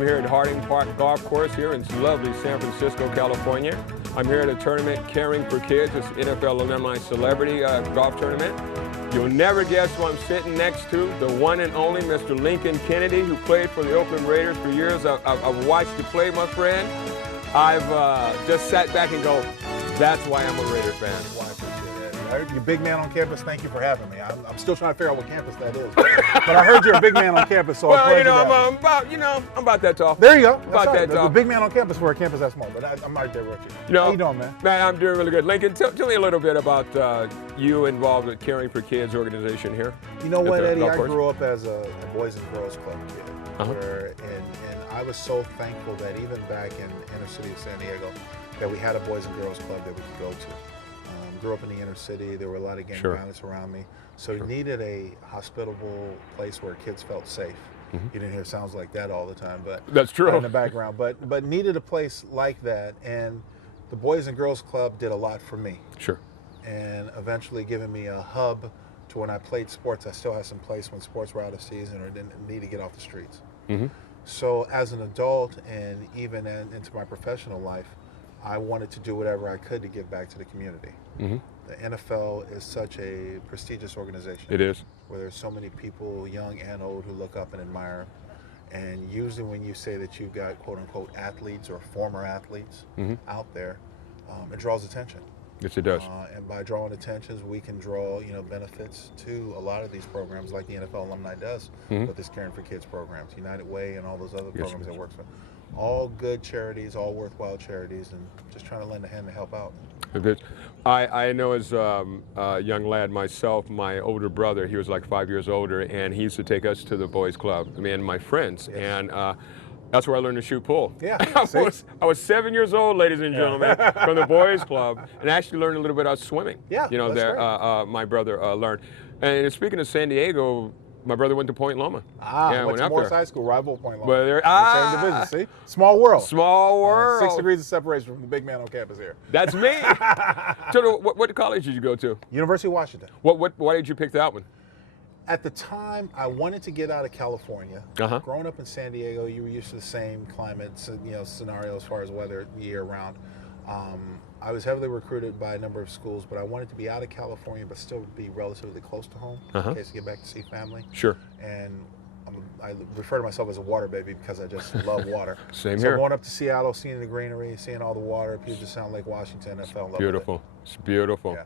I'm here at Harding Park Golf Course here in lovely San Francisco, California. I'm here at a tournament caring for kids. It's NFL Alumni Celebrity Golf Tournament. You'll never guess who I'm sitting next to, the one and only Mr. Lincoln Kennedy, who played for the Oakland Raiders for years. I've watched you play, my friend. I've just sat back and go, that's why I'm a Raider fan. Well, I appreciate that. You're a big man on campus. Thank you for having me. I'm still trying to figure out what campus that is. But I heard you're a big man on campus, so well, I'm about that tall. There you go. About that tall. The big man on campus for a campus that small, but I'm right there with you. How you doing, man? Man, I'm doing really good. Lincoln, tell me a little bit about you involved with Caring for Kids organization here. You know what, Eddie? I grew up as a Boys and Girls Club kid, and I was so thankful that even back in the inner city of San Diego, that we had a Boys and Girls Club that we could go to. Grew up in the inner city. There were a lot of gang violence around me, so you needed a hospitable place where kids felt safe. You didn't hear sounds like that all the time, but that's true in the background. But needed a place like that, and the Boys and Girls Club did a lot for me. And eventually giving me a hub to when I played sports. I still had some place when sports were out of season or didn't need to get off the streets. So as an adult and even into my professional life, I wanted to do whatever I could to give back to the community. The NFL is such a prestigious organization. It is. Where there's so many people, young and old, who look up and admire. And usually when you say that you've got quote unquote athletes or former athletes out there, it draws attention. Yes, it does. And by drawing attentions, we can draw, benefits to a lot of these programs, like the NFL Alumni does with this Caring for Kids programs, United Way, and all those other programs that works with. All good charities, all worthwhile charities, and just trying to lend a hand to help out. I know as a young lad myself, my older brother, he was like 5 years older, and he used to take us to the boys club, me and my friends, and that's where I learned to shoot pool. I was 7 years old, ladies and gentlemen, from the boys club, and actually learned a little bit about swimming. My brother learned. And speaking of San Diego, my brother went to Point Loma. Went to Morris High School, rival Point Loma. Well, same division, see? Small world. Small world. 6 degrees of separation from the big man on campus here. That's me. So what college did you go to? University of Washington. Why did you pick that one? At the time, I wanted to get out of California. Growing up in San Diego, you were used to the same climate, scenario as far as weather year round. I was heavily recruited by a number of schools, but I wanted to be out of California, but still be relatively close to home in case I get back to see family. And I refer to myself as a water baby because I just love water. Same so here. Going up to Seattle, seeing the greenery, seeing all the water, Puget Sound, Lake Washington, I fell in love beautiful. with it. It's beautiful.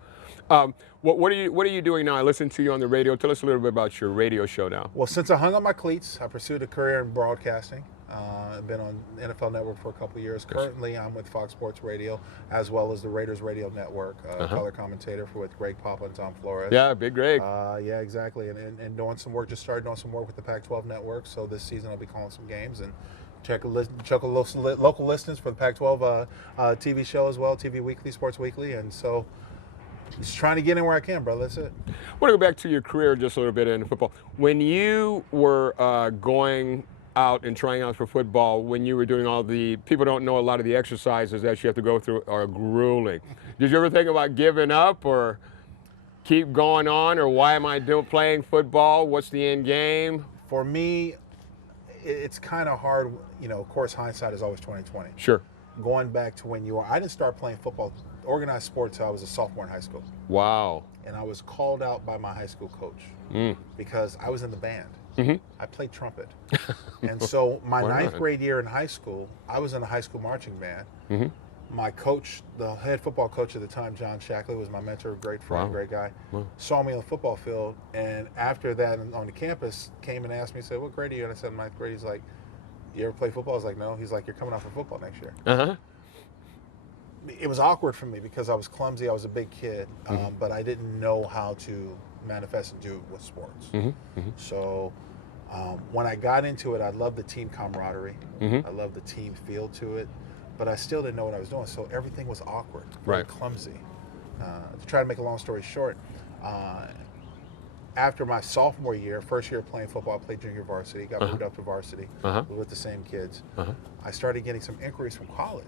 What are you doing now? I listened to you on the radio. Tell us a little bit about your radio show now. Well, since I hung up my cleats, I pursued a career in broadcasting. I've been on NFL Network for a couple of years. Currently, I'm with Fox Sports Radio, as well as the Raiders Radio Network, color commentator with Greg Papa and Tom Flores. Yeah, big Greg. Yeah, exactly. And doing some work, just started doing some work with the Pac-12 Network. So this season I'll be calling some games and check local listings for the Pac-12 TV show as well, TV Weekly, Sports Weekly. And so just trying to get in where I can, bro. That's it. I want to go back to your career just a little bit in football. When you were going out and trying out for football, when you were doing all the, people don't know a lot of the exercises that you have to go through are grueling. Did you ever think about giving up or keep going on, or why am I playing football? What's the end game? For me, it's kind of hard. Of course, hindsight is always 20/20. Sure. Going back to when I didn't start playing football, organized sports, I was a sophomore in high school. Wow. And I was called out by my high school coach because I was in the band. I played trumpet. And so my ninth grade year in high school, I was in the high school marching band. My coach, the head football coach at the time, John Shackley, was my mentor, great friend, great guy, saw me on the football field. And after that on the campus, came and asked me, said, what grade are you? And I said, ninth grade. He's like, you ever play football? I was like, no. He's like, you're coming out for football next year. It was awkward for me because I was clumsy. I was a big kid, but I didn't know how to manifest and do it with sports. So when I got into it, I loved the team camaraderie. I loved the team feel to it, but I still didn't know what I was doing. So everything was awkward, very clumsy. To try to make a long story short, after my sophomore year, first year playing football, I played junior varsity, got moved up to varsity with the same kids. I started getting some inquiries from college.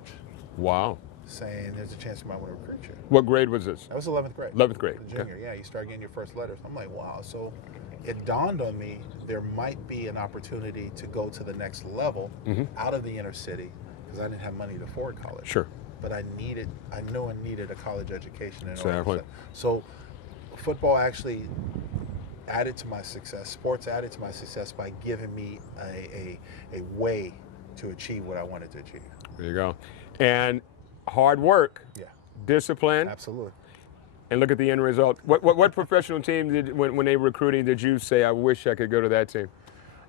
Wow. Saying there's a chance we might want to recruit you. What grade was this? That was 11th grade. 11th grade. The junior, yeah. You start getting your first letters. I'm like, wow. So, it dawned on me there might be an opportunity to go to the next level out of the inner city because I didn't have money to afford college. Sure. But I knew I needed a college education in order Exactly. to. So football actually added to my success. Sports added to my success by giving me a way to achieve what I wanted to achieve. There you go. And hard work, Yeah, discipline, absolutely. and look at the end result. What professional team did when they were recruiting did you say, I wish I could go to that team?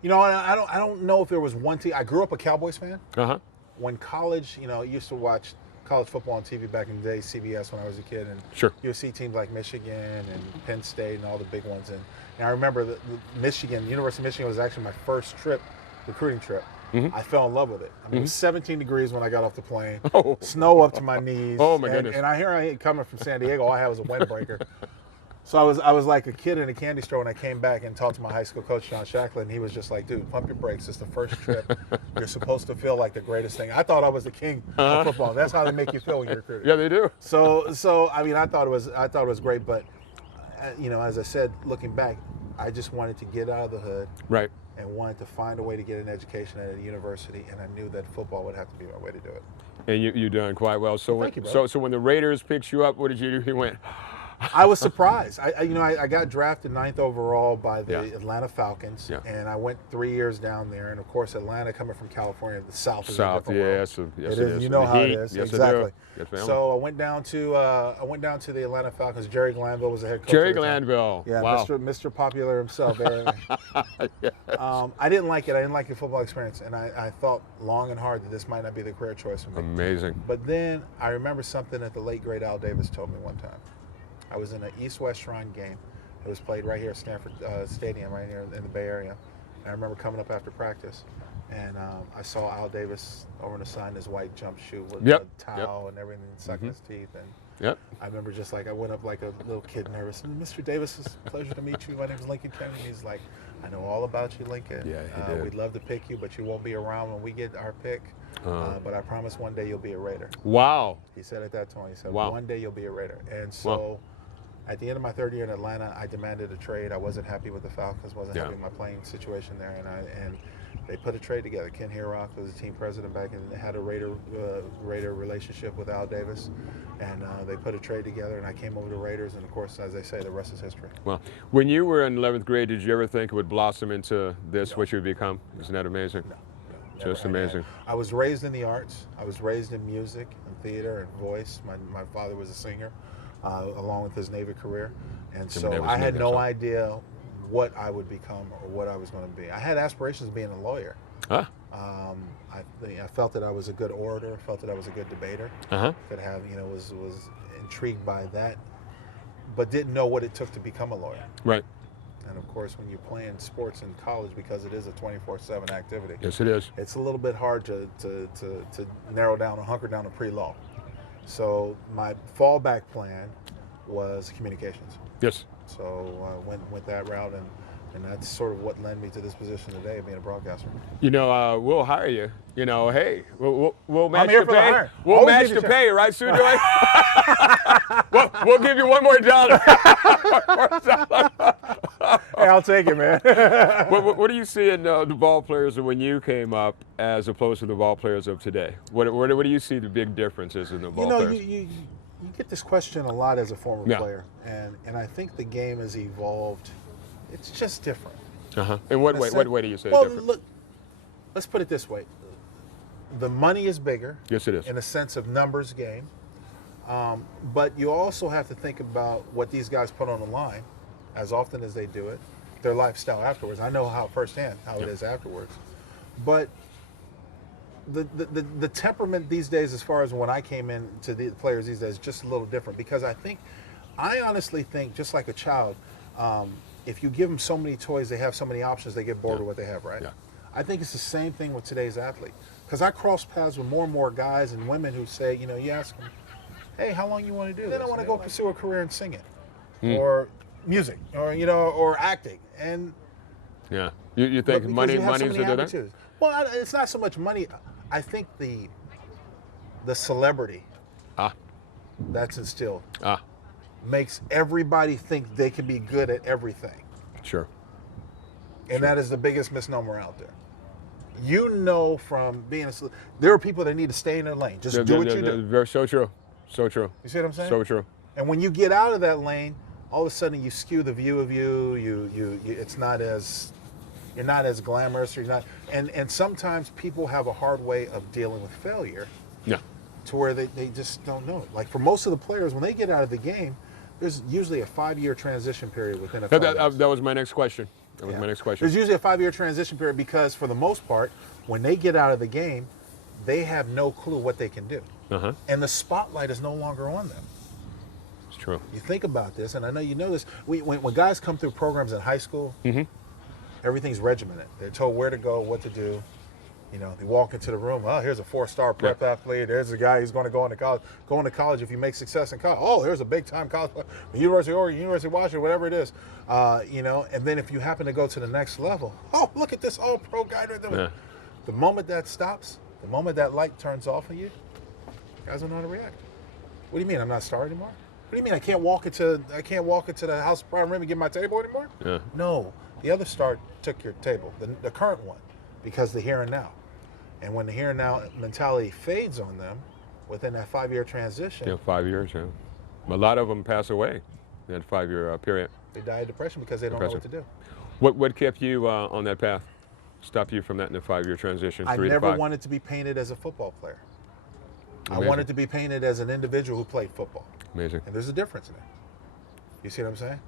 You know, I don't know if there was one team. I grew up a Cowboys fan. Uh-huh. When college, you know, I used to watch college football on TV back in the day, CBS when I was a kid, and Sure. you would see teams like Michigan and Penn State and all the big ones. And I remember the Michigan, University of Michigan was actually my first recruiting trip. I fell in love with it. I mean, it was 17 degrees when I got off the plane, Oh. snow up to my knees. Oh, my goodness. And I ain't coming from San Diego. All I had was a windbreaker. So I was like a kid in a candy store when I came back and talked to my high school coach, John Shacklin, and he was just like, dude, pump your brakes. It's the first trip. You're supposed to feel like the greatest thing. I thought I was the king of football. That's how they make you feel when you're recruited. Yeah, they do. So I mean, I thought it was great, but you know, as I said, looking back, I just wanted to get out of the hood. Right. And wanted to find a way to get an education at a university, and I knew that football would have to be my way to do it. And you've done quite well. So Thank you, brother. so when the Raiders picked you up, what did you do? You went, I was surprised. I got drafted 9th overall by the Yeah. Atlanta Falcons, Yeah. and I went 3 years down there. And of course, Atlanta, coming from California, the South is a South, different world. yes, It it is. You know The how it heat, is. yes, I do. Exactly. Yes, ma'am. So I went down to the Atlanta Falcons. Jerry Glanville was the head coach. Jerry at the time. Glanville. Yeah, Wow. Mr. Popular himself. Yes. I didn't like it. I didn't like the football experience, and I thought long and hard that this might not be the career choice for me. Amazing. But then I remember something that the late great Al Davis told me one time. I was in an East-West Shrine game. It was played right here at Stanford Stadium, right here in the Bay Area. And I remember coming up after practice, and I saw Al Davis over on the side in his white jumpsuit with Yep. a towel and everything, sucking his teeth. And Yep. I remember just like I went up like a little kid, nervous. Mr. Davis, it's a pleasure to meet you. My name is Lincoln Kennedy. He's like, I know all about you, Lincoln. Yeah, he did. We'd love to pick you, but you won't be around when we get our pick. But I promise one day you'll be a Raider. Wow. He said at that time, he said, Wow. one day you'll be a Raider. And so Wow. at the end of my third year in Atlanta, I demanded a trade. I wasn't happy with the Falcons, wasn't Yeah. happy with my playing situation there. And they put a trade together. Ken Herock was the team president back and had a Raider relationship with Al Davis. And they put a trade together, and I came over to Raiders. And of course, as they say, the rest is history. Well, when you were in 11th grade, did you ever think it would blossom into this, what you would become? Isn't that amazing? No. Just Never. amazing. I was raised in the arts. I was raised in music and theater and voice. My father was a singer, along with his Navy career. And so Davis I had Navy, no so. idea what I would become or what I was going to be. I had aspirations of being a lawyer. Huh? I felt that I was a good orator. Felt that I was a good debater. Uh-huh. Could have, was intrigued by that, but didn't know what it took to become a lawyer. Right. And of course, when you're playing sports in college, because it is a 24/7 activity, Yes, it is. it's a little bit hard to narrow down or hunker down a pre-law. So my fallback plan was communications. Yes. So I went that route, and that's sort of what led me to this position today of being a broadcaster. We'll hire you. Hey, we'll match here the for the pay. hire. We'll Always match give you the a shot. pay, right, Sue Joy? we'll give you one more dollar. Hey, I'll take it, man. What do you see in the ball players of when you came up as opposed to the ball players of today? What do you see the big differences in the ball players? You get this question a lot as a former Yeah. player, and I think the game has evolved. It's just different. Uh-huh. In what In a way? sense- What way do you say Well, different? look, let's put it this way: the money is bigger. Yes, it is. In a sense of numbers game, but you also have to think about what these guys put on the line, as often as they do it, their lifestyle afterwards. I know how firsthand how it is afterwards, but the temperament these days, as far as when I came in to the players these days, is just a little different, because I honestly think, just like a child, if you give them so many toys, they have so many options, they get bored of what they have, right? Yeah. I think it's the same thing with today's athlete, because I cross paths with more and more guys and women who say, you ask them, hey, how long you want to do this? I want to go pursue a career in singing, or music, or acting, and Yeah. You think because money's you have so the many that? opportunities. Well, it's not so much money. I think the celebrity that's instilled Ah, makes everybody think they can be good at everything. sure. And that is the biggest misnomer out there. You know from being there are people that need to stay in their lane. Just do what you do. Very so true. So true. You see what I'm saying? So true. And when you get out of that lane, all of a sudden you skew the view of you. It's not as you're not as glamorous. You're not, and sometimes people have a hard way of dealing with failure. Yeah. To where they just don't know it. Like for most of the players, when they get out of the game, there's usually a 5-year transition period within a 5 years. That was my next question. That was my next question. There's usually a 5-year transition period because for the most part, when they get out of the game, they have no clue what they can do. Uh-huh. And the spotlight is no longer on them. It's true. You think about this, and I know you know this. When guys come through programs in high school, everything's regimented. They're told where to go, what to do. You know, they walk into the room. Oh, here's a 4-star prep athlete. There's a guy who's going to go into college. Going to college if you make success in college. Oh, here's a big-time college, University of Oregon, University of Washington, whatever it is. You know, and then if you happen to go to the next level, oh, look at this all-pro guy. Yeah. The moment that stops, the moment that light turns off on you, guys don't know how to react. What do you mean I'm not a star anymore? What do you mean I can't walk into the House of Prime Room and get my table anymore? Yeah. No, the other star took your table, the current one, because the here and now. And when the here and now mentality fades on them within that 5-year transition. Yeah, 5 years, yeah. A lot of them pass away in that 5-year period. They die of depression because they don't know what to do. What kept you on that path? Stopped you from that in the 5-year transition? I never wanted to be painted as a football player. Amazing. I wanted to be painted as an individual who played football. Amazing. And there's a difference in it. You see what I'm saying?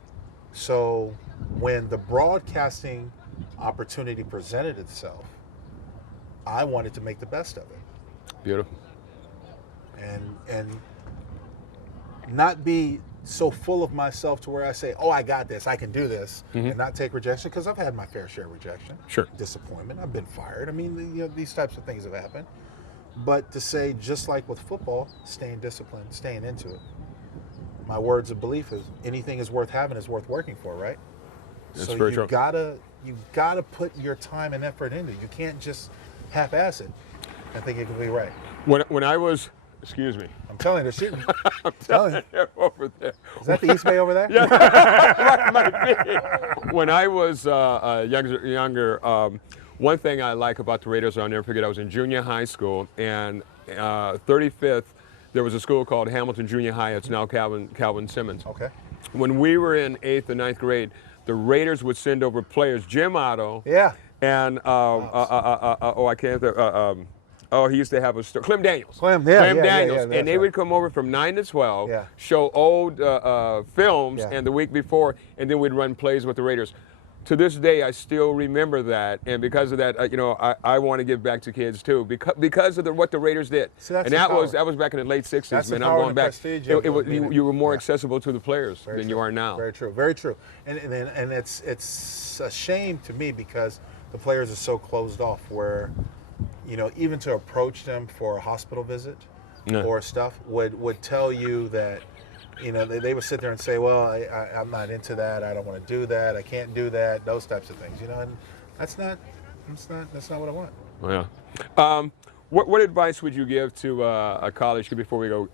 So when the broadcasting opportunity presented itself, I wanted to make the best of it. Beautiful. And not be so full of myself to where I say, oh, I got this, I can do this, and not take rejection, because I've had my fair share of rejection. Sure. Disappointment. I've been fired. I mean, you know, these types of things have happened. But to say, just like with football, staying disciplined, staying into it. My words of belief is anything is worth having is worth working for, right? That's so very you true. gotta put your time and effort into it. You can't just half-ass it and think it can be right. When I was, excuse me. I'm telling you, they're shooting. I'm telling you, over there. Is that the East Bay over there? Yeah. Might be. When I was younger, one thing I like about the Raiders, I'll never forget, I was in junior high school, and 35th, there was a school called Hamilton Junior High. It's now Calvin Simmons. Okay. When we were in 8th and 9th grade, the Raiders would send over players, Jim Otto. Yeah. And he used to have a store, Clem Daniels. Clem Daniels, and they would come over from 9 to 12, show old films, and the week before, and then we'd run plays with the Raiders. To this day, I still remember that, and because of that, you know, I want to give back to kids too, because of what the Raiders did. So that's and that was back in the late '60s. That's man, the I'm power going and back. prestige You were more accessible to the players Very than true. you are now. Very true. Very true. And it's a shame to me because the players are so closed off. Where, you know, even to approach them for a hospital visit or stuff would tell you that. You know, they would sit there and say, well, I'm not into that. I don't want to do that. I can't do that. Those types of things, you know, and that's not what I want. Yeah. What advice would you give to a college kid before we go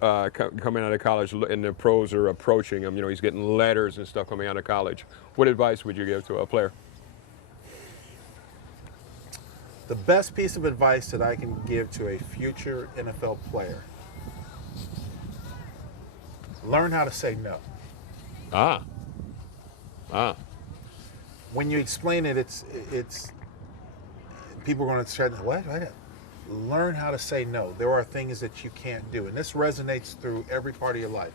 coming out of college and the pros are approaching him? You know, he's getting letters and stuff coming out of college. What advice would you give to a player? The best piece of advice that I can give to a future NFL player: learn how to say no. When you explain it, it's people are going to try to, what? Learn how to say no. There are things that you can't do, and this resonates through every part of your life,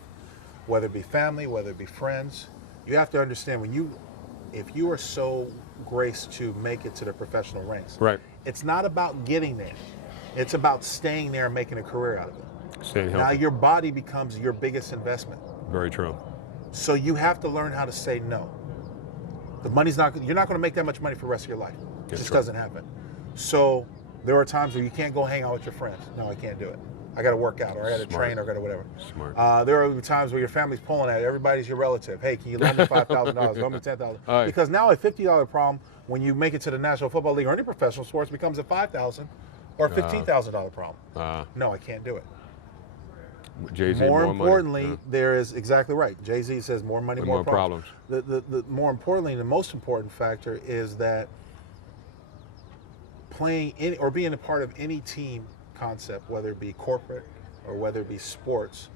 whether it be family, whether it be friends. You have to understand if you are so graced to make it to the professional ranks, right? It's not about getting there; it's about staying there and making a career out of it. Staying healthy. Now your body becomes your biggest investment. Very true. So you have to learn how to say no. You're not going to make that much money for the rest of your life. It just doesn't happen. So there are times where you can't go hang out with your friends. No, I can't do it. I got to work out, or I got to train, or I got to whatever. Smart. There are times where your family's pulling at it. Everybody's your relative. Hey, can you loan me $5,000? Loan me $10,000. Right. Because now a $50 problem when you make it to the National Football League or any professional sports becomes a $5,000 or $15,000 problem. No, I can't do it. Jay-Z, More more importantly, money. there is exactly right. Jay-Z says more money, more problems. The more importantly, the most important factor is that playing any or being a part of any team concept, whether it be corporate or whether it be sports,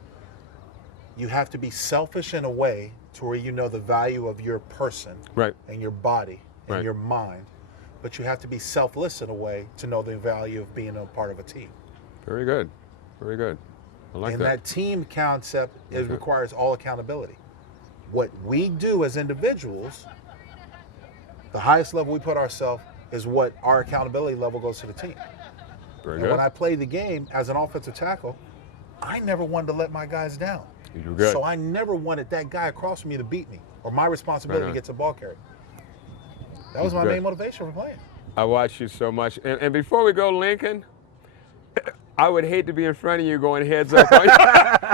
you have to be selfish in a way to where you know the value of your person Right. and your body and Right. your mind, but you have to be selfless in a way to know the value of being a part of a team. Very good. Very good. I like And that. that team concept Okay. requires all accountability. What we do as individuals, the highest level we put ourselves is what our accountability level goes to the team. Very And good. when I played the game as an offensive tackle, I never wanted to let my guys down. You were good. So I never wanted that guy across from me to beat me or my responsibility Right to on. get the ball carried. That was my Good. main motivation for playing. I watch you so much. And before we go, Lincoln, I would hate to be in front of you going heads up.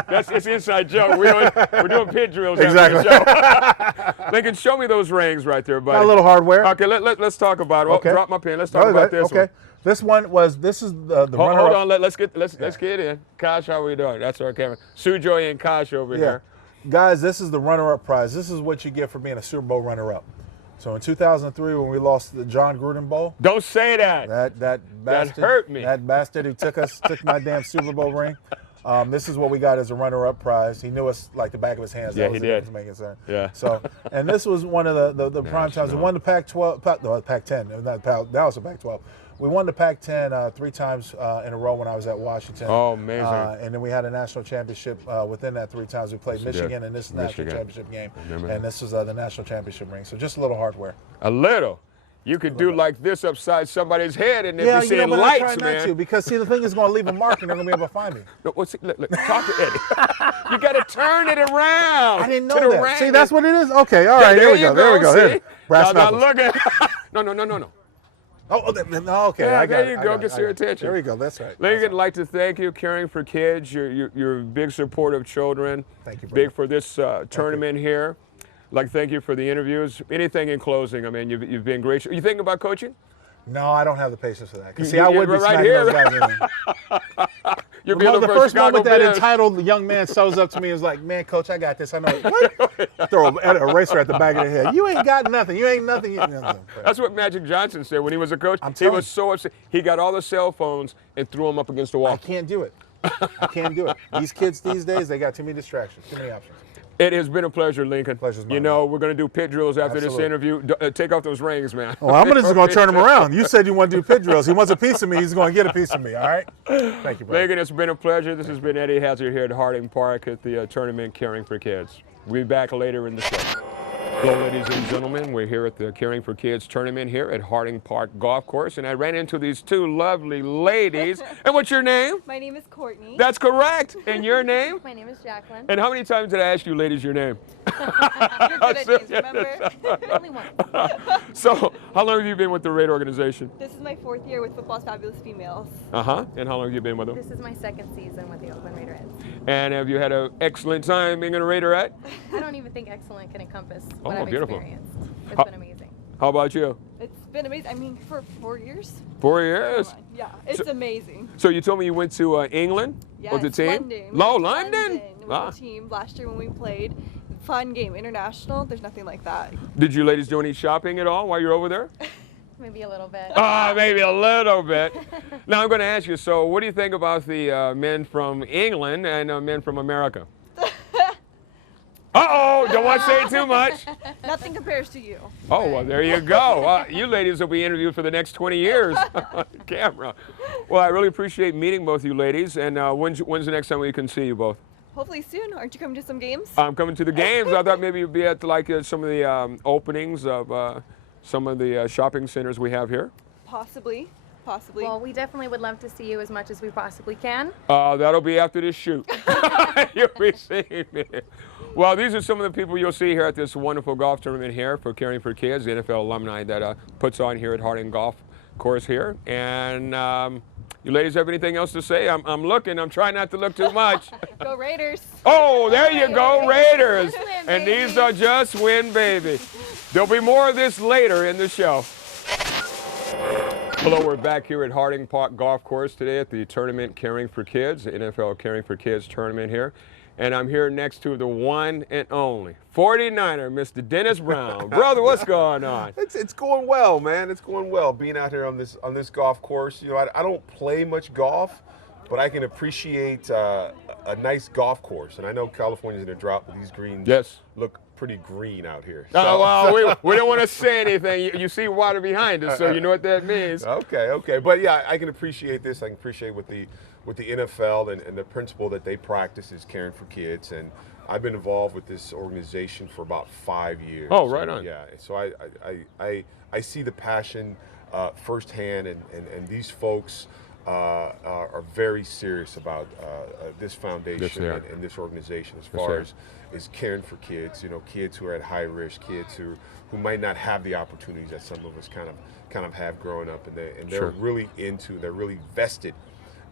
It's an inside joke. We're doing pit drills after the show. Lincoln, show me those rings right there, buddy. Got a little hardware. Okay, let's talk about it. Okay. Oh, drop my pen. Let's talk about this okay. one. This is the Hold runner-up. on, let's get in. Kosh, how we doing? That's our camera. Sujoy and Kosh over here. Guys, this is the runner-up prize. This is what you get for being a Super Bowl runner-up. So in 2003, when we lost the John Gruden Bowl, Don't say that. that bastard, hurt me. That bastard who took my damn Super Bowl ring. This is what we got as a runner-up prize. He knew us like the back of his hands. Yeah, That was he the did. difference making sense. Yeah. So, and this was one of the prime times. We won the Pac-12, no, Pac-10. Not Pac, that was the Pac-12. We won the Pac-10 3 times in a row when I was at Washington. Oh, amazing. And then we had a national championship within that 3 times. We played Michigan in this national Michigan. championship game. Remember. And this was the national championship ring. So just a little hardware. A little. You could do like this upside somebody's head and then be Yeah, seeing but lights, I try not man. to because see the thing is going to leave a mark and they're going to be able to find me. No, look, talk to Eddie. You got to turn it around. I didn't know to the that. ring. See, that's what it is. Okay, all right. There Here we you go. There we go. See? Here. Brass now knuckles. look at. No. No, okay. Yeah, I got there it. you I go. got it. Gets I your got it. attention. There we go. That's right. Lincoln, I'd like to thank you, Caring for Kids. You're a big support of children. Thank you, brother. Big for this tournament here. I'd like to thank you for the interviews. Anything in closing? I mean, you've been great. You thinking about coaching? No, I don't have the patience for that. Because see, You- I would you're be right smacking here. those guys in. You'll be looking The for first Chicago moment that Bears. entitled young man shows up to me is like, man, coach, I got this. I know. What? Throw an eraser at the back of the head. You ain't got nothing. You ain't nothing. That's what Magic Johnson said when he was a coach. I'm He telling was so upset. He got all the cell phones and threw them up against the I wall. can't do it. I can't do it. These kids these days, they got too many distractions, too many options. It has been a pleasure, Lincoln. Pleasure's mine, You know, we're going to do pit drills after this Absolutely. interview. Take off those rings, man. Well, I'm just going to turn him around. You said you want to do pit drills. He wants a piece of me. He's going to get a piece of me. All right? Thank you, brother. Lincoln, it's been a pleasure. This has been Eddie Hazard here at Harding Park at the tournament Caring for Kids. We'll be back later in the show. Hello, ladies and gentlemen. We're here at the Caring for Kids tournament here at Harding Park Golf Course, and I ran into these 2 lovely ladies. And what's your name? My name is Courtney. That's correct. And your name? My name is Jacqueline. And how many times did I ask you ladies your name? You're good at names, remember? Only one. So, how long have you been with the Raider organization? This is my 4th year with Football's Fabulous Females. Uh-huh. And how long have you been with them? This is my 2nd season with the Oakland Raiderettes. And have you had an excellent time being a Raiderette? I don't even think excellent can encompass what Oh, I've beautiful. experienced. It's How- been amazing. How about you? It's been amazing. I mean, for 4 years. 4 years? Come on. Yeah, it's So- amazing. So you told me you went to England Yes, with the team? London. No, London. With Ah. the team last year when we played. Fun game, international. There's nothing like that. Did you ladies do any shopping at all while you're over there? Maybe a little bit. Maybe a little bit. Now I'm going to ask you, so what do you think about the men from England and men from America? Uh-oh, don't want to say too much. Nothing compares to you. Oh, well, there you go. You ladies will be interviewed for the next 20 years on camera. Well, I really appreciate meeting both you ladies. And when's the next time we can see you both? Hopefully soon. Aren't you coming to some games? I'm coming to the games. I thought maybe you'd be at like some of the openings of some of the shopping centers we have here. Possibly. Possibly. Well, we definitely would love to see you as much as we possibly can. That'll be after this shoot. You'll be seeing me. Well, these are some of the people you'll see here at this wonderful golf tournament here for Caring for Kids, the NFL alumni that puts on here at Harding Golf Course here. And you ladies have anything else to say? I'm looking. I'm trying not to look too much. Go Raiders. Oh, there you go, Raiders. Win, And baby. these are just win, baby. There'll be more of this later in the show. Hello, we're back here at Harding Park Golf Course today at the tournament Caring for Kids, the NFL Caring for Kids tournament here. And I'm here next to the one and only 49er, Mr. Dennis Brown. Brother, what's going on? It's going well, man. It's going well. Being out here on this golf course, you know, I don't play much golf, but I can appreciate a nice golf course. And I know California's in a drought, but these greens look pretty green out here. Oh, well, we don't want to say anything. You see water behind us, so you know what that means. Okay. But yeah, I can appreciate this. I can appreciate what the NFL and the principle that they practice is caring for kids. And I've been involved with this organization for about 5 years. Oh, right on. Yeah, so I see the passion firsthand, and these folks are very serious about this foundation and this organization as far as caring for kids. You know, kids who are at high risk, kids who might not have the opportunities that some of us kind of have growing up, and they're really vested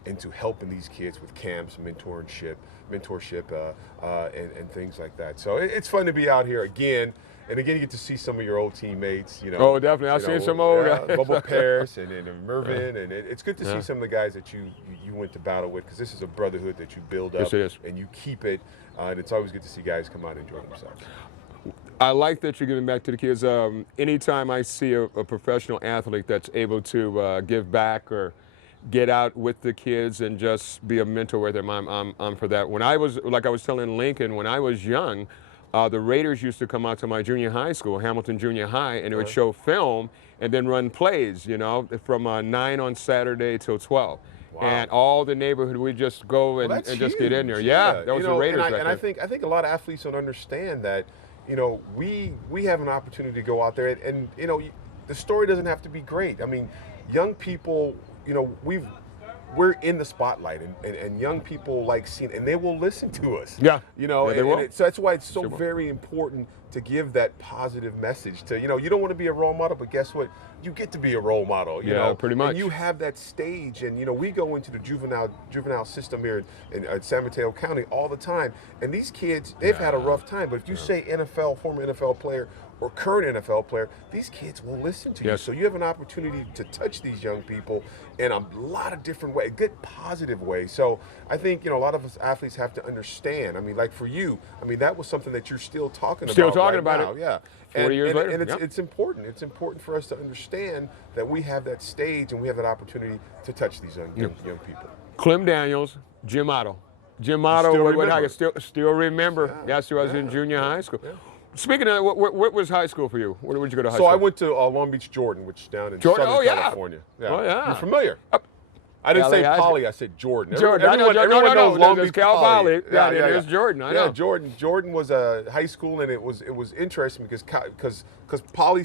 into helping these kids with camps, mentorship, and things like that. So it's fun to be out here again. And again, you get to see some of your old teammates, you know. Oh, definitely. I've seen some old guys. Bubba Paris and Mervin. And it's good to see some of the guys that you went to battle with, because this is a brotherhood that you build up and you keep it. And it's always good to see guys come out and enjoy themselves. I like that you're giving back to the kids. Anytime I see a professional athlete that's able to give back or get out with the kids and just be a mentor with them, I'm for that. When I was, like I was telling Lincoln, when I was young, the Raiders used to come out to my junior high school, Hamilton Junior High, and it would show film and then run plays, you know, from 9 on Saturday till 12. Wow. And all the neighborhood, we just go and just get in there. Yeah, that was the Raiders. And I think a lot of athletes don't understand that, you know, we have an opportunity to go out there, and you know, the story doesn't have to be great. I mean, young people, you know, we're in the spotlight, and young people like seeing, and they will listen to us. Yeah, you know, so that's why it's so very important to give that positive message to, you know, you don't want to be a role model, but guess what? You get to be a role model. You know, pretty much. And you have that stage, and you know, we go into the juvenile system here in San Mateo County all the time, and these kids, they've had a rough time. But if you say former NFL player or current NFL player, these kids will listen to you. So you have an opportunity to touch these young people in a lot of different ways, a good positive way. So I think, you know, a lot of us athletes have to understand. I mean, like for you, I mean, that was something that you're still talking about. Still talking about now. it. Yeah. 40 years later. And it's important. It's important for us to understand that we have that stage and we have that opportunity to touch these young people. Clem Daniels, Jim Otto. Jim Otto, I still remember. That's who I was in junior high school. Speaking of, what was high school for you? Where did you go to high school? So I went to Long Beach, Jordan, which is down in Southern California. Oh, yeah. You're familiar? I didn't say Poly, I said Jordan. Everyone knows Long Beach Cal Poly. Yeah, there's Jordan. I know. Jordan was a high school, and it was interesting because Poly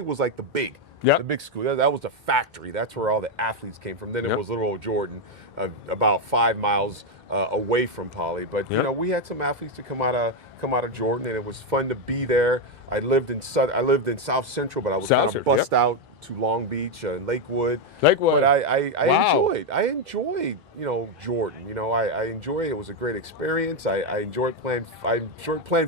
was like the big school. That was the factory. That's where all the athletes came from. Then it was little old Jordan, about 5 miles away from Poly. But you know, we had some athletes to come out of Jordan, and it was fun to be there. I lived in South Central, but I was kind of bussed out to Long Beach and Lakewood. But I enjoyed, you know, Jordan. You know, I enjoyed it. It was a great experience. I enjoyed playing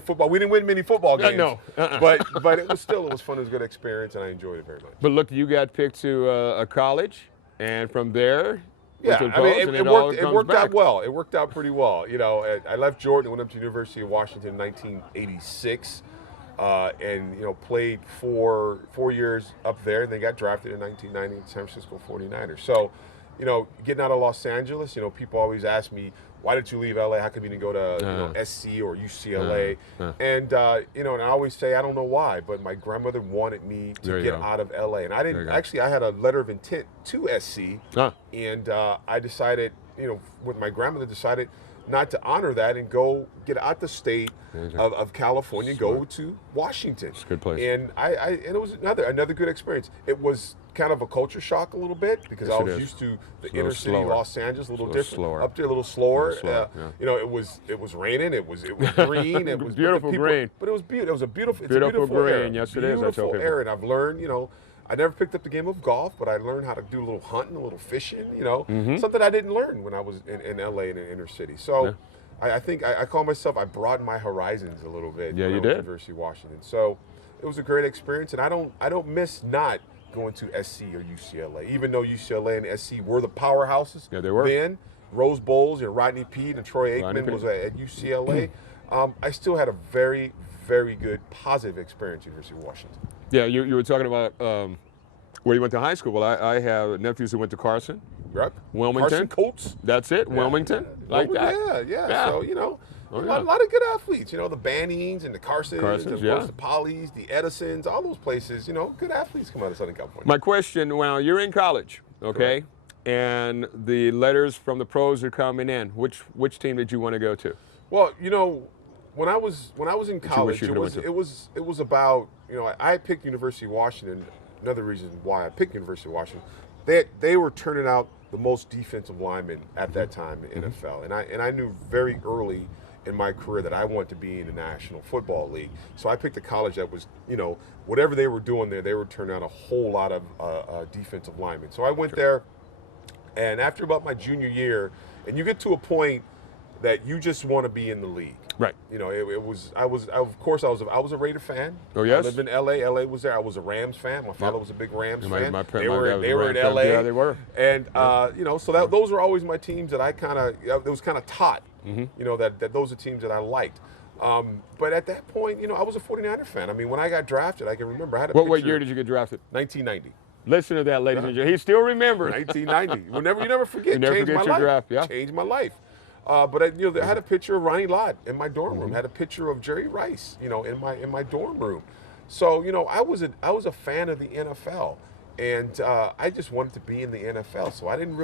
football. We didn't win many football games. But it was fun. It was a good experience, and I enjoyed it very much. But look, you got picked to a college, and from there. Yeah, I mean, it worked out well. It worked out pretty well. You know, I left Jordan and went up to the University of Washington in 1986. And you know, played 4 years up there, and then got drafted in 1990 to San Francisco 49ers. So, you know, getting out of Los Angeles, you know, people always ask me, why did you leave LA? How come you didn't go to SC or UCLA? And you know, and I always say I don't know why, but my grandmother wanted me to get out of LA, and I didn't. Actually, I had a letter of intent to SC, and I decided, you know, with my grandmother decided not to honor that and go get out the state of California, go to Washington. It's a good place. And and it was another good experience. It was kind of a culture shock a little bit because I was used to the inner city Los Angeles, a little different. Up there, a little slower. You know, it was raining. It was green. It was beautiful green. But it was beautiful. It was a beautiful green. Era. Yes, it is. Beautiful area. And I've learned, you know, I never picked up the game of golf, but I learned how to do a little hunting, a little fishing, you know, something I didn't learn when I was in LA and in the inner city. So I think I call myself, I broadened my horizons a little bit. Yeah, you did. University of Washington. So it was a great experience, and I don't miss not going to SC or UCLA, even though UCLA and SC were the powerhouses. Yeah, they were. Then Rose Bowls and Rodney Peete and Troy Rodney Aikman Peete. was at UCLA. I still had a very, very good positive experience at University of Washington. Yeah, you were talking about where you went to high school. Well, I have nephews who went to Carson, Right? Wilmington. Carson Colts. That's it, Wilmington, like that. Yeah. So, Oh, a yeah. lot of good athletes. The Bannings and the Carsons, and of yeah. course the Pollys, the Edisons, all those places. Good athletes come out of Southern California. My question: well, you're in college, okay, and the letters from the pros are coming in. Which team did you want to go to? Well, when I was in college, you could've it was about I picked University of Washington. Another reason why I picked University of Washington, they were turning out the most defensive linemen at that time in the NFL, and I knew very early in my career that I wanted to be in the National Football League. So I picked a college that was whatever they were doing there, they were turning out a whole lot of defensive linemen. So I went there, and after about my junior year, and you get to a point that you just want to be in the league. Right. It was I was a Raider fan. Oh, yes? I lived in LA. LA was there. I was a Rams fan. My father was a big Rams fan. My They dad were was a in Rams fan. LA. Yeah, they were. And so those were always my teams that I it was kind of taught. That those are teams that I liked. But at that point, I was a 49er fan. I mean, when I got drafted, I can remember I had a picture. What year did you get drafted? 1990. Listen to that, ladies and gentlemen. He still remembers. 1990. You never forget. You never Changed forget my your life. draft, yeah. Changed my life. But I had a picture of Ronnie Lott in my dorm room. Had a picture of Jerry Rice, in my dorm room. So I was a fan of the NFL, and I just wanted to be in the NFL. So it didn't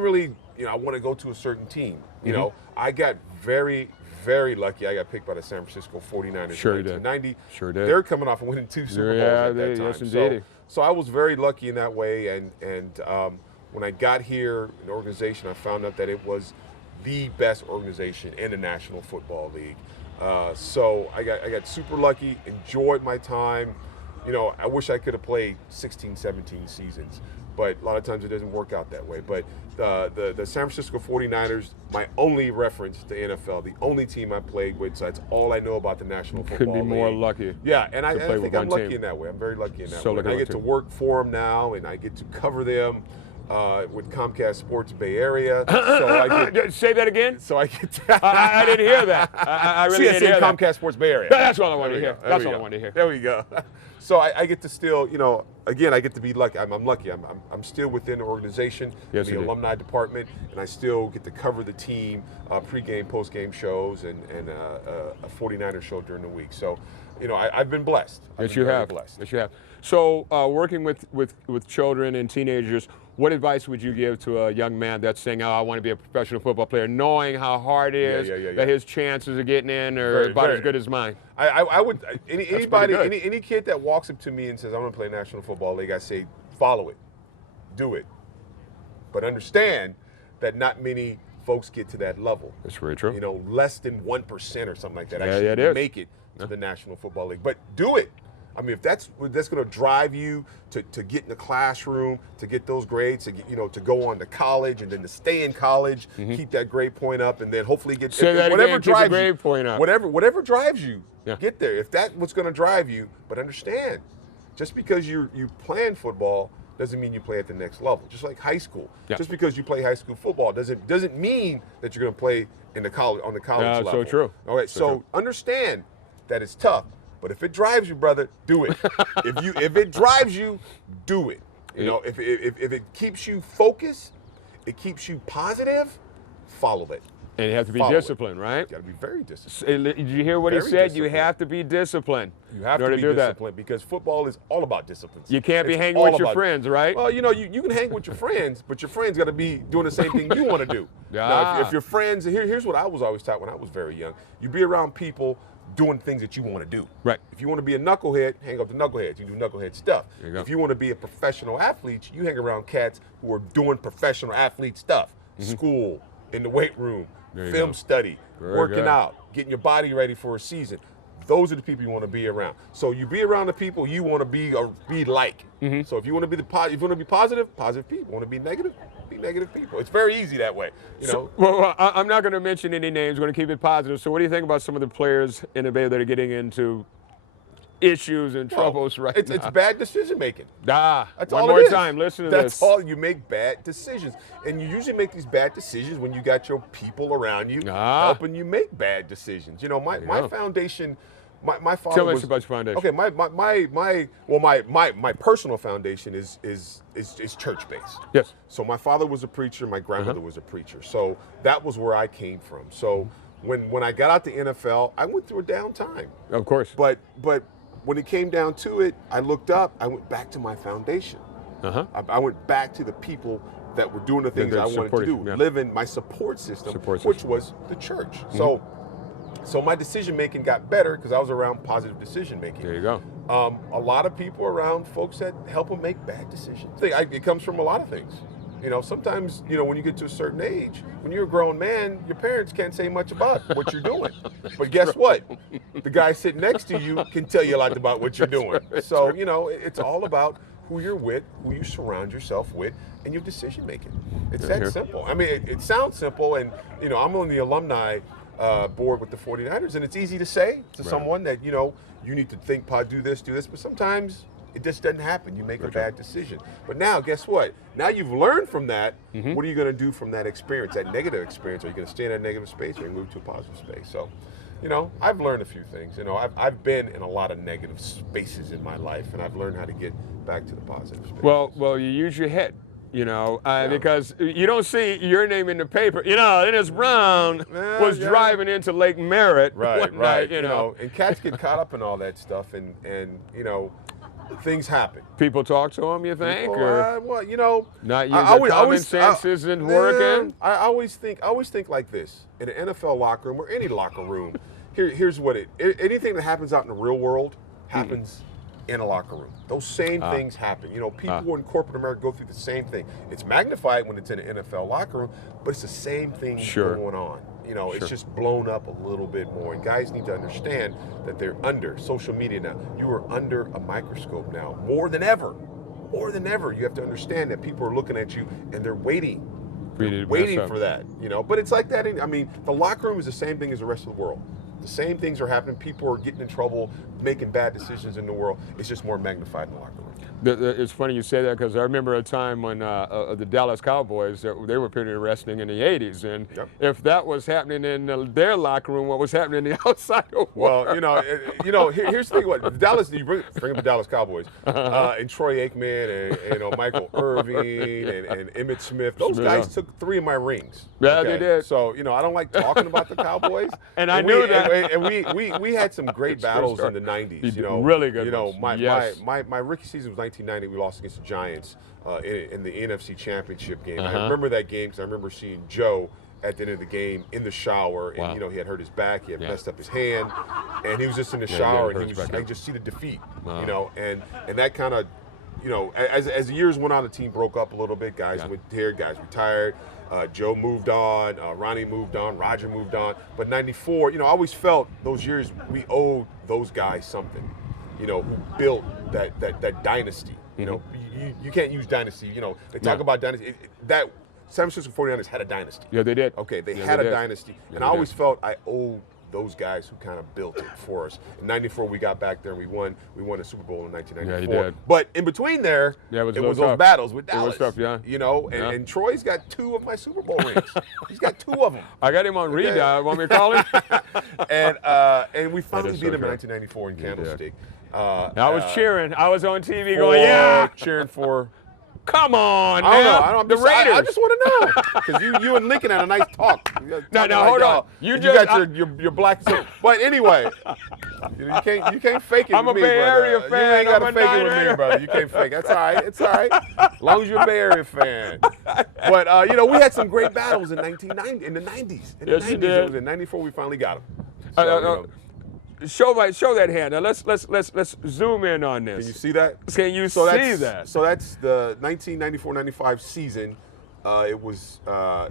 really I want to go to a certain team. I got very, very lucky. I got picked by the San Francisco 49ers Sure in you did. 1990. Sure did. They're coming off and winning 2 Super Bowls Yeah, at that time. yes, indeed. So I was very lucky in that way, and when I got here in the organization, I found out that it was the best organization in the National Football League. So I got super lucky, enjoyed my time. I wish I could have played 16, 17 seasons, but a lot of times it doesn't work out that way. But the San Francisco 49ers, my only reference to NFL, the only team I played with, so that's all I know about the National Football League. Couldn't be more lucky. Yeah, and I play with think I'm one lucky team. in that way. I'm very lucky in that So way. And lucky I with get to one work for them now, and I get to cover them with Comcast Sports Bay Area. So I get, Say that again. so I get to, I didn't hear that. I really didn't hear that. Comcast Sports Bay Area. That's all I wanted to There hear. we go. That's There all we I go. wanted to hear. There we go. So I get to still, again, I get to be lucky. I'm lucky. I'm still within the organization, Yes, the indeed. alumni department, and I still get to cover the team, pregame, postgame shows, and a 49er show during the week. So, I've been blessed. I've Yes, been you very have. Blessed. Yes, you have. So, working with children and teenagers, what advice would you give to a young man that's saying, "Oh, I want to be a professional football player," knowing how hard it is, Yeah. that his chances of getting in are Very, about very. as good as mine? I would anybody good. any kid that walks up to me and says, "I'm going to play National Football League," I say, follow it, do it, but understand that not many folks get to that level. That's very true. Less than 1% or something like that Yeah, actually it is. make it to the National Football League. But do it. I mean, if that's going to drive you to get in the classroom, to get those grades, to get, to go on to college, and then to stay in college, keep that grade point up, and then hopefully get Say that whatever again, keep the drives grade you, point up. whatever drives you, Yeah. get there. If that's what's going to drive you, but understand, just because you playing football doesn't mean you play at the next level. Just like high school, Yeah. just because you play high school football doesn't mean that you're going to play in the college on the college Yeah, level. so true. All right, So so true. understand that it's tough, but if it drives you, brother, do it. if it drives you, do it. If it keeps you focused, it keeps you positive, follow it. And you have to be Follow it. disciplined, right? You got to be very disciplined. Did you hear what he Very said? You disciplined. have to be disciplined. You have in order to be do that. disciplined because football is all about discipline. You can't be It's hanging all with your about- friends, right? Well, you can hang with your friends, but your friends got to be doing the same thing you want to do. Now, Ah. if your friends, here's what I was always taught when I was very young: you be around people doing things that you want to do. Right. If you want to be a knucklehead, hang out with the knuckleheads. You do knucklehead stuff. There you go. If you want to be a professional athlete, you hang around cats who are doing professional athlete stuff. School, in the weight room, Mm-hmm. There you film go. study, Very working good. out, getting your body ready for a season. Those are the people you want to be around. So you be around the people you want to be like. Mm-hmm. So if you want to be if you want to be positive people. Want to be negative people. It's very easy that way. Well, I'm not going to mention any names. We're going to keep it positive. So what do you think about some of the players in the Bay that are getting into issues and troubles right it's, now. It's bad decision making. That's all one more it is. time. Listen to this. That's all. You make bad decisions, and you usually make these bad decisions when you got your people around you helping you make bad decisions. You know, my foundation. My father Tell was, us about your foundation. Okay, my personal foundation is church based. Yes. So my father was a preacher, my grandmother was a preacher. So that was where I came from. So when I got out to NFL, I went through a down time. Of course. But when it came down to it, I looked up, I went back to my foundation. I went back to the people that were doing the things I wanted to do, living my support system, which was the church. So my decision making got better because I was around positive decision making. There you go. A lot of people around folks that help them make bad decisions. It comes from a lot of things. You know, sometimes, you know, when you get to a certain age, when you're a grown man, your parents can't say much about what you're doing. But guess what? The guy sitting next to you can tell you a lot about what you're doing. So, you know, it's all about who you're with, who you surround yourself with, and your decision making. It's that simple. I mean, it sounds simple, and, you know, I'm on the alumni board with the 49ers, and it's easy to say to someone that, you know, you need to think, do this, but sometimes it just doesn't happen. You make a bad decision. But now, guess what? Now you've learned from that. What are you going to do from that experience, that negative experience? Are you going to stay in that negative space, or you move to a positive space? So, you know, I've learned a few things. You know, I've been in a lot of negative spaces in my life, and I've learned how to get back to the positive space. Well, you use your head. You know, because you don't see your name in the paper. You know, Dennis Brown was driving into Lake Merritt one night, you know. And cats get caught up in all that stuff, and you know, things happen. People talk to him, you think? Or well, you know, not using common sense isn't working? I always think like this. In an NFL locker room or any locker room, here's what anything that happens out in the real world happens in a locker room. Those same things happen. You know, people in corporate America go through the same thing. It's magnified when it's in an NFL locker room, but it's the same thing going on. You know, it's just blown up a little bit more. And guys need to understand that they're under social media now. You are under a microscope now, more than ever. More than ever, you have to understand that people are looking at you and they're waiting. Waiting for that, you know. But it's like that. I mean, the locker room is the same thing as the rest of the world. The same things are happening. People are getting in trouble, making bad decisions in the world. It's just more magnified in the locker room. It's funny you say that, because I remember a time when the Dallas Cowboys, they were pretty interesting in the 80s. And if that was happening in their locker room, what was happening in the outside of well, you know, here's the thing. What Dallas, you bring up the Dallas Cowboys, and Troy Aikman, and you know, Michael Irvin, and Emmitt Smith. Those guys took 3 of my rings. Yeah, they did. So, you know, I don't like talking about the Cowboys. And I knew that. And we had some great battles in the 90s. You know, really good. You know, my rookie season was 1990. We lost against the Giants in the NFC Championship game. I remember that game because I remember seeing Joe at the end of the game in the shower, and you know, he had hurt his back, he had messed up his hand, and he was just in the shower, and I could just see the defeat. You know, and that kind of, you know, as the years went on, the team broke up a little bit. Guys went here, guys retired. Joe moved on, Ronnie moved on, Roger moved on. But 94, you know, I always felt those years we owed those guys something, you know, who built that dynasty. You know, you can't use dynasty. You know, they talk about dynasty. That San Francisco 49ers had a dynasty. Yeah, they did. Okay, they had a dynasty. And I always felt I owed those guys who kind of built it for us. In 94, we got back there and we won a Super Bowl in 1994. Yeah, you did. But in between there, it was those battles with Dallas. It was tough, You know, and Troy's got 2 of my Super Bowl rings. He's got 2 of them. I got him on read. Want me to call him? And we finally beat him in 1994 in Candlestick. I was cheering. I was on TV going, yeah, cheering for. Come on, I don't know. The Raiders. I just want to know, because you and Lincoln had a nice talk. Now hold on. You got your black. But anyway, you can't fake it. I'm with a me, Bay Area brother. fan. You ain't got to fake it with me, brother. You can't fake it. That's all right. It's all right. As long as you're a Bay Area fan. But you know, we had some great battles in 1990, in the 90s. In the 90s, you did. It was in 94 we finally got them. So, you know. Show that hand. Now let's zoom in on this. Can you see that? Can you see that? So that's the 1994-95 season. It was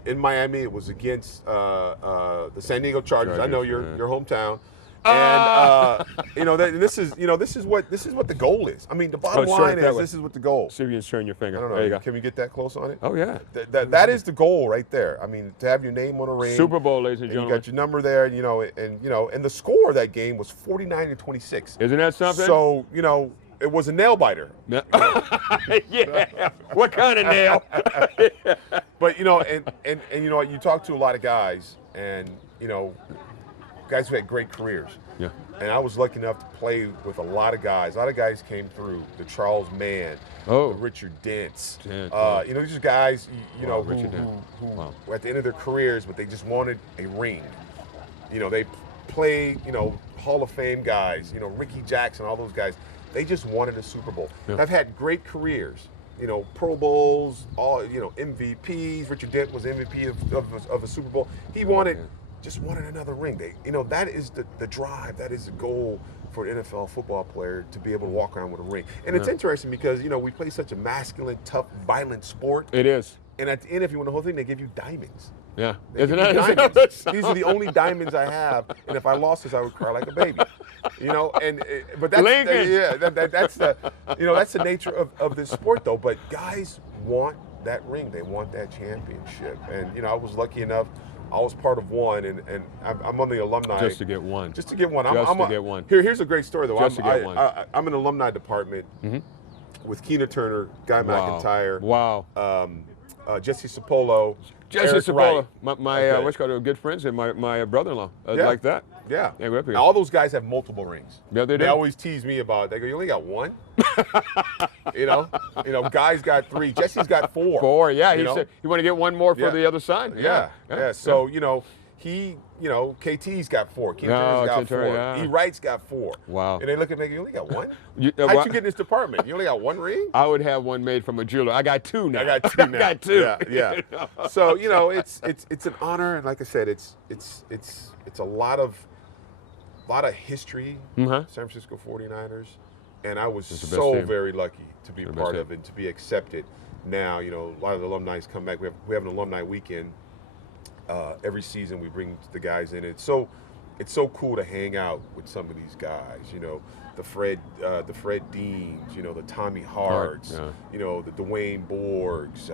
in Miami. It was against the San Diego Chargers. I know your hometown. You know, this is what the goal is. I mean, the bottom Oh, line that is way. this is what the goal. See if you can turn your finger. I don't know. There you go. Can we get that close on it? Oh, yeah. That is the goal right there. I mean, to have your name on a ring. Super Bowl, ladies and And you gentlemen. got your number there, and the score of that game was 49-26. Isn't that something? So, it was a nail biter. Yeah. Yeah. What kind of nail? But you talk to a lot of guys, and guys who had great careers. Yeah. And I was lucky enough to play with a lot of guys. A lot of guys came through. The Charles Mann, Oh. the Richard Dents. Dent, These are guys, Wow, who, Richard Dent. who Wow. were at the end of their careers, but they just wanted a ring. They play, Hall of Fame guys, Ricky Jackson, all those guys. They just wanted a Super Bowl. Yeah. I've had great careers. Pro Bowls, all MVPs. Richard Dent was MVP of a Super Bowl. He just wanted another ring. That is the drive. That is the goal for an NFL football player, to be able to walk around with a ring. And it's interesting because we play such a masculine, tough, violent sport. It is. And at the end, if you win the whole thing, they give you diamonds. Yeah. They Isn't give you that? diamonds. These are the only diamonds I have, and if I lost this, I would cry like a baby. But that's Lincoln. that's the nature of this sport, though. But guys want that ring. They want that championship. And I was lucky enough. I was part of one, and I'm on the alumni. Just to get one. Just to get one. Just to get one. Here's a great story, though. Just to get one. I'm in the alumni department with Keena Turner, Guy McIntyre. Wow. Jesse Sapolo. Jesse Eric Sapola, Wright. my Okay. what's called good friends and my brother-in-law. Yeah. Like that. Yeah. Yeah, we're up here. All those guys have multiple rings. Yeah, they do. They always tease me about it. They go, "You only got one?" Guys got 3. Jesse's got 4. 4, yeah. You He know? said you want to get one more for Yeah. the other side. Yeah. So, he, KT's got 4. Keena Turner's got 4. yeah. E. Wright's got 4. Wow. And they look at me, "You only got one? Well, How'd you get in this department? You only got 1 ring?" I would have one made from a jeweler. I got 2 now. I got 2 now. I got 2. Yeah. So it's an honor, and like I said, it's a lot of history. Uh-huh. San Francisco 49ers, and I was the best so team. very lucky to be They're the part best of it, and to be accepted. Now, a lot of the alumni come back. We have an alumni weekend every season. We bring the guys in. It's so cool to hang out with some of these guys. The Fred Deans. The Tommy Harts. Yeah. The Dwayne Borgs.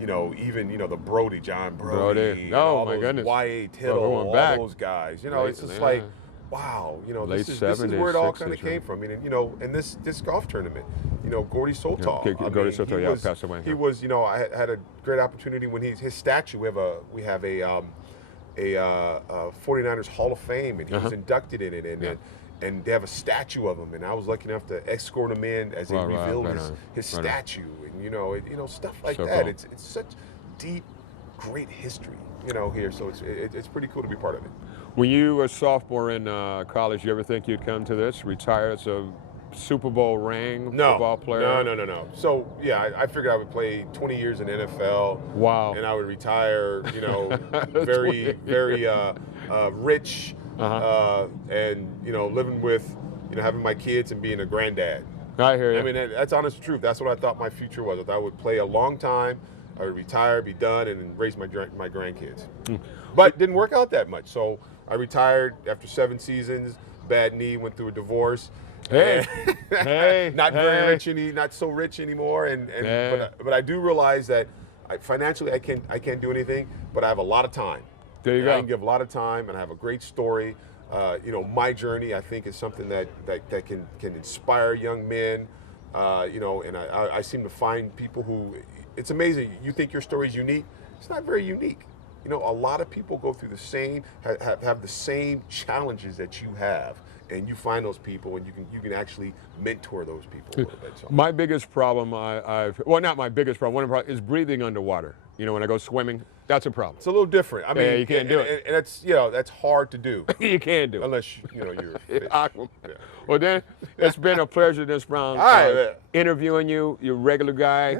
Even the Brody, John Brody. and Oh, all my those goodness. Y.A. Well, Tittle, we're all going back. those guys. Late- It's just yeah. like, wow, Late this is where it all kind of 70s, came right? from. And this golf tournament, Gordy Soltau. Yeah, Gordy Soltau, passed away. He was, I had a great opportunity when his statue. We have a 49ers Hall of Fame, and he was inducted in it, and they have a statue of him, and I was lucky enough to escort him in as he revealed his statue, and stuff like So that. cool. It's such deep, great history, here. So it's pretty cool to be part of it. When you were a sophomore in college, you ever think you'd come to this, retire as a Super Bowl ring football player? No. So, I figured I would play 20 years in NFL. Wow. And I would retire, very, very rich, and, living with, having my kids and being a granddad. I hear you. I mean, that's honest truth. That's what I thought my future was. I would play a long time, I would retire, be done, and then raise my grandkids. But didn't work out that much. So I retired after 7 seasons, bad knee, went through a divorce. Hey, Not so rich anymore. But I do realize that financially I can't do anything, but I have a lot of time. There you go. I can give a lot of time, and I have a great story. My journey, I think, is something that can inspire young men. And I seem to find people who, it's amazing. You think your story is unique? It's not very unique. A lot of people go through the same, have the same challenges that you have, and you find those people, and you can actually mentor those people a little bit. So. My biggest problem, not my biggest problem, one of the problems is breathing underwater. When I go swimming, that's a problem. It's a little different. I mean, you can't do it. And that's hard to do. You can't do it. Unless, you're a fish. Aqua. Well, then, it's been a pleasure this round. All right, man. Interviewing you. You're a regular guy.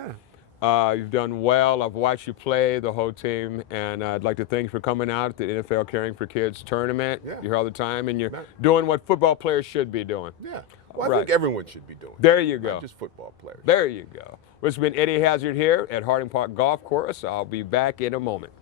Yeah. You've done well. I've watched you play, the whole team, and I'd like to thank you for coming out at the NFL Caring for Kids tournament. Yeah. You're here all the time, and you're doing what football players should be doing. Yeah. Well, I Right. think everyone should be doing it. There you go. Not just football players. There you go. Well, it's been Eddie Hazard here at Harding Park Golf Course. I'll be back in a moment.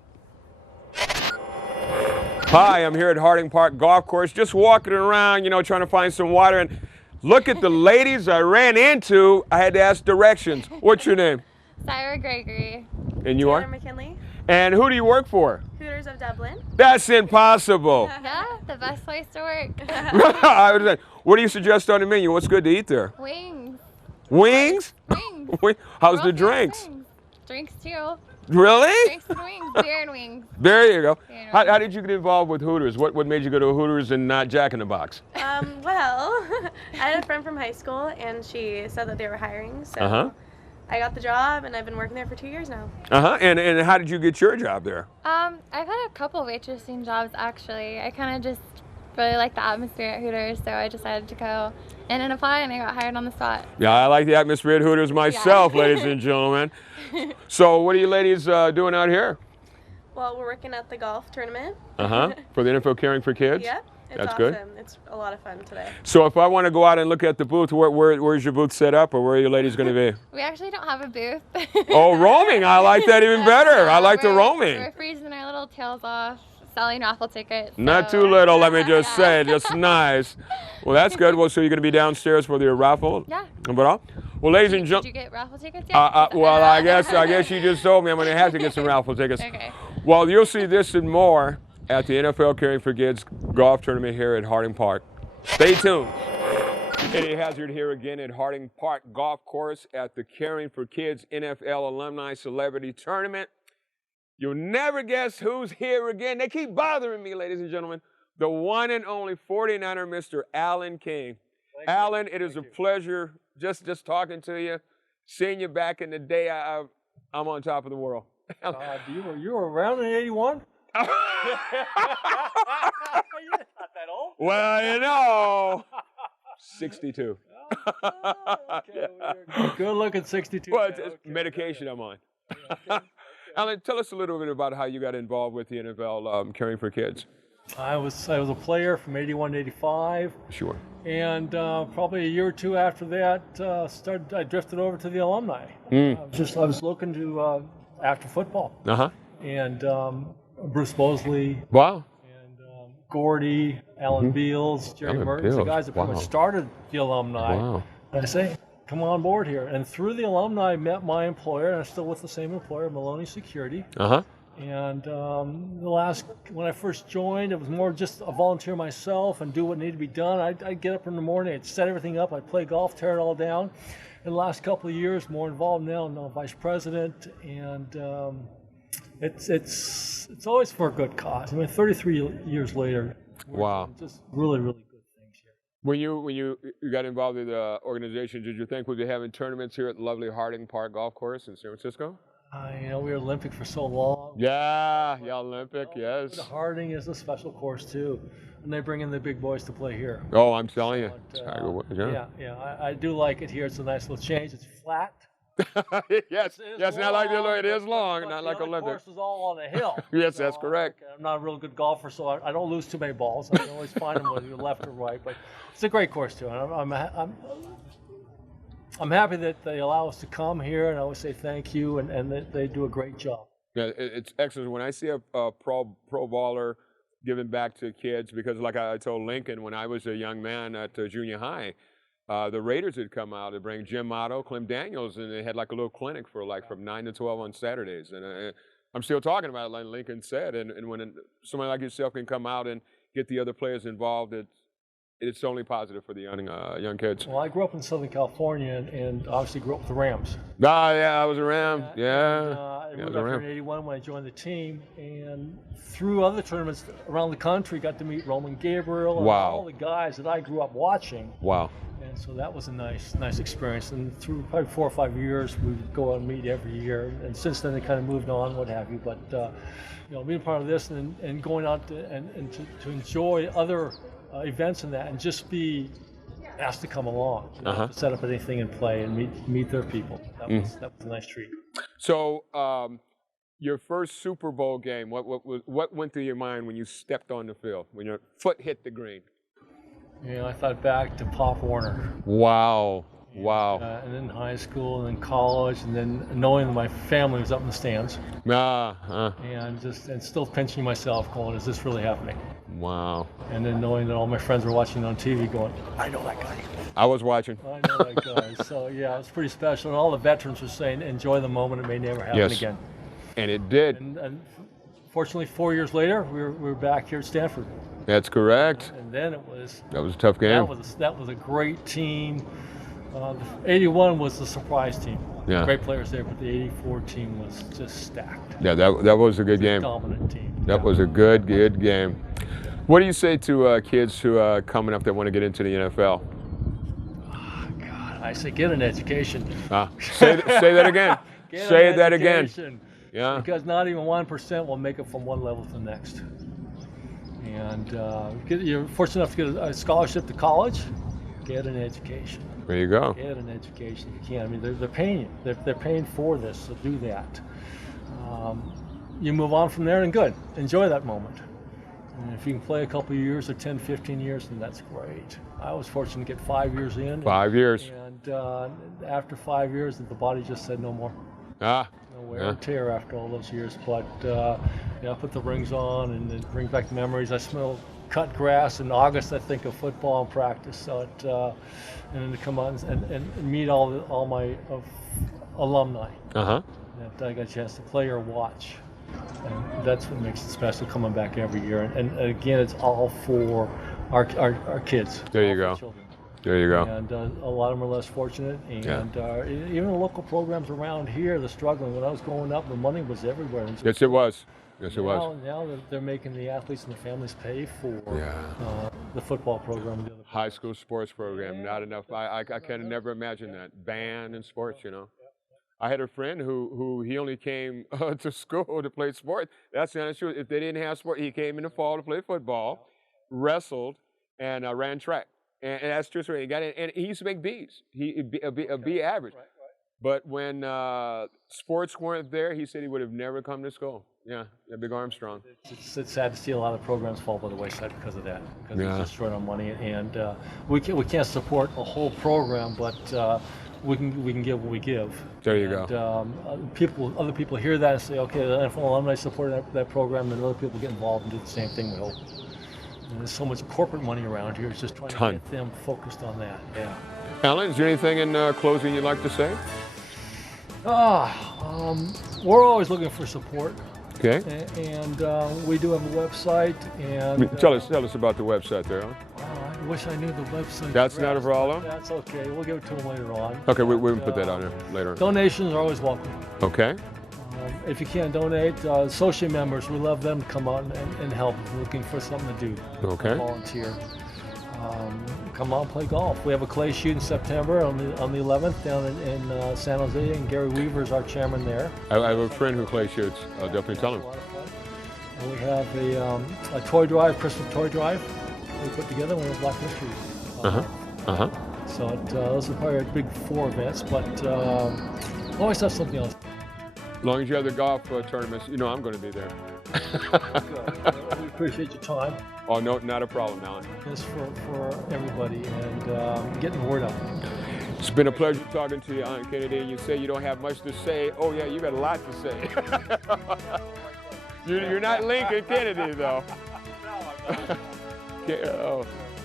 Hi, I'm here at Harding Park Golf Course, just walking around, you know, trying to find some water. And look at the ladies I ran into. I had to ask directions. What's your name? Sarah Gregory. And you Taylor are? McKinley, And who do you work for? Hooters of Dublin. That's impossible. Yeah, the best place to work. I was like, what do you suggest on the menu? What's good to eat there? Wings. Wings? Wings. How's the World famous drinks? wings. Drinks too. Really? Drinks and wings. Beer and wings. There you go. Beer and How wings. did you get involved with Hooters? What made you go to Hooters and not Jack in the Box? Well, I had a friend from high school, and she said that they were hiring, so Uh-huh. I got the job, and I've been working there for 2 years now. Uh-huh. And how did you get your job there? I've had a couple waitressing jobs actually. I kind of just really like the atmosphere at Hooters, so I decided to go in and apply, and I got hired on the spot. Yeah, I like the atmosphere at Hooters myself, ladies and gentlemen. So what are you ladies doing out here? Well, we're working at the golf tournament. Uh-huh. For the NFL Caring for Kids? Yep, it's That's awesome. good. It's a lot of fun today. So if I want to go out and look at the booth, where's your booth set up, or where are you ladies going to be? We actually don't have a booth. Oh, roaming. I like that even better. I like the roaming. We're freezing our little tails off, selling raffle tickets. Not so- too little, let me just say. Just nice. Well, that's good. Well, so you're going to be downstairs for the raffle? Yeah. But all? Well, ladies and Did gentlemen. you get raffle tickets yet? Well, I guess you just told me I'm going to have to get some raffle tickets. Okay. Well, you'll see this and more at the NFL Caring for Kids golf tournament here at Harding Park. Stay tuned. Eddie Hazard here again at Harding Park Golf Course at the Caring for Kids NFL Alumni Celebrity Tournament. You'll never guess who's here again. They keep bothering me, ladies and gentlemen. The one and only 49er, Mr. Alan King. Alan, it is a pleasure just talking to you, seeing you back in the day. I'm on top of the world. You were around in '81? You're not that old. Well, you know, 62. Good looking 62. Well, it's medication I'm on. Alan, tell us a little bit about how you got involved with the NFL Caring for Kids. I was a player from '81 to '85. Sure. And probably a year or two after that, I drifted over to the Alumni. I was looking to after football. Uh-huh. And Bruce Mosley. Wow. And Gordy, Alan Beals, Jerry Alan Mertens, the Beals, guys that pretty wow. much started the Alumni. Wow. And I say, come on board here. And through the Alumni, I met my employer, and I'm still with the same employer, Maloney Security. Uh-huh. And when I first joined, it was more just a volunteer myself and do what needed to be done. I'd get up in the morning, I'd set everything up, I'd play golf, tear it all down. In the last couple of years, more involved now, I'm now vice president, and it's always for a good cause. I mean, 33 years later, we're Wow. doing just really, really good things here. When you got involved in the organization, did you think we'd be having tournaments here at the lovely Harding Park Golf Course in San Francisco? We were Olympic for so long. Yeah, Olympic, yes. But Harding is a special course too, and they bring in the big boys to play here. Oh, I'm telling you. But, I do like it here. It's a nice little change. It's flat. yes, not like the it is long, not like Olympic. Olympic. The course is all on a hill. Yes, that's correct. I'm not a real good golfer, so I don't lose too many balls. I can always find them whether you're left or right. But it's a great course too, and I'm happy that they allow us to come here, and I always say thank you, and that they do a great job. Yeah, it's excellent. When I see a pro baller giving back to kids, because like I told Lincoln when I was a young man at junior high, the Raiders had come out to bring Jim Otto, Clem Daniels, and they had like a little clinic for from 9 to 12 on Saturdays. And I'm still talking about it, like Lincoln said. And when somebody like yourself can come out and get the other players involved, it's only positive for the young kids. Well, I grew up in Southern California, and obviously grew up with the Rams. Yeah, I was a Ram. I I moved was up a here Ram. in '81 when I joined the team, and through other tournaments around the country, got to meet Roman Gabriel and Wow. all the guys that I grew up watching. Wow. And so that was a nice experience. And through probably 4 or 5 years, we would go out and meet every year. And since then, they kind of moved on, what have you. But being part of this and going out to enjoy other events in that, and just be asked to come along, to set up anything and play and meet their people. That was a nice treat. So, your first Super Bowl game, what went through your mind when you stepped on the field, when your foot hit the green? I thought back to Pop Warner. Wow. Wow. And then high school, and then college, and then knowing that my family was up in the stands, and still pinching myself, going, "Is this really happening?" Wow. And then knowing that all my friends were watching on TV, going, "I know that guy. I was watching. I know that guy." So yeah, it was pretty special. And all the veterans were saying, "Enjoy the moment. It may never happen Yes. again." And it did. And fortunately, 4 years later, we're back here at Stanford. That's correct. And then it was. That was a tough game. That was a great team. 81 was the surprise team. Yeah. Great players there, but the 84 team was just stacked. Yeah, that was a good game. Dominant team. That was a good game. What do you say to kids who are coming up that want to get into the NFL? Oh, God, I say get an education. Say that again. Say that again. Yeah. Because not even 1% will make it from one level to the next. And you're fortunate enough to get a scholarship to college. Get an education. There you go. Get an education if you can. I mean, they're paying you. They're paying for this, so do that. You move on from there, and good. Enjoy that moment. And if you can play a couple of years or 10, 15 years, then that's great. I was fortunate to get 5 years in. 5 years. And after 5 years, the body just said no more. No wear and tear after all those years. But I put the rings on and it brings back memories. I smell cut grass in August, I think, of football and practice. So and then to come on and meet all my alumni that I got a chance to play or watch. And that's what makes it special, coming back every year. And again, it's all for our kids. There you go. Children. There you go. And a lot of them are less fortunate. And even the local programs around here, they're struggling. When I was growing up, the money was everywhere. Yes, it was. Yes, it was. Now they're making the athletes and the families pay for the football program. The other high school sports program, not enough. I can never imagine that. Band and sports, you know. I had a friend who he only came to school to play sport. That's the honest truth. If they didn't have sport, he came in the fall to play football, wrestled, and ran track. And that's true. He got in, and he used to make B's. A B average. Right. But when sports weren't there, he said he would have never come to school. Yeah, Big Armstrong. It's sad to see a lot of programs fall by the wayside because of that. Because it's just short on money, and we can't support a whole program, but we can give what we give. There you go. Other people hear that and say, okay, the NFL alumni support that program, and other people get involved and do the same thing. We hope. And there's so much corporate money around here. It's just trying to get them focused on that. Yeah. Alan, is there anything in closing you'd like to say? We're always looking for support. Okay. And we do have a website. And tell us about the website there. Huh? I wish I knew the website. That's not a problem. That's okay. We'll give it to them later on. Okay, we can put that on there later. Donations are always welcome. Okay. If you can't donate, associate members, we love them to come out and help. We're looking for something to do. Okay. Volunteer. Come out and play golf. We have a clay shoot in September on the 11th down in San Jose, and Gary Weaver is our chairman there. I have a friend who clay shoots. I'll definitely tell him. And we have a toy drive, Christmas toy drive we put together. We have Black History. So those are probably our big 4 events, but always have something else. As long as you have the golf tournaments, you know I'm going to be there. We appreciate your time. Oh, no, not a problem, Alan. This for everybody and getting the word out. It's been a pleasure talking to you, Aunt Kennedy. You say you don't have much to say. Oh, yeah, you got a lot to say. You're not Lincoln Kennedy, though.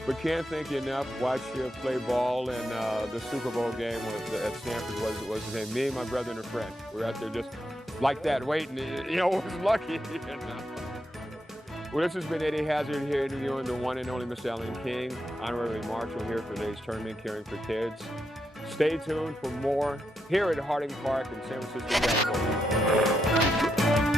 But can't thank you enough. Watch you play ball, and the Super Bowl game at Stanford was the same. Me and my brother and a friend. We were out there just like that, waiting. You know, was lucky. Well, this has been Eddie Hazard here interviewing the one and only Mr. Alan King, Honorary Marshal here for today's tournament, Caring for Kids. Stay tuned for more here at Harding Park in San Francisco, California.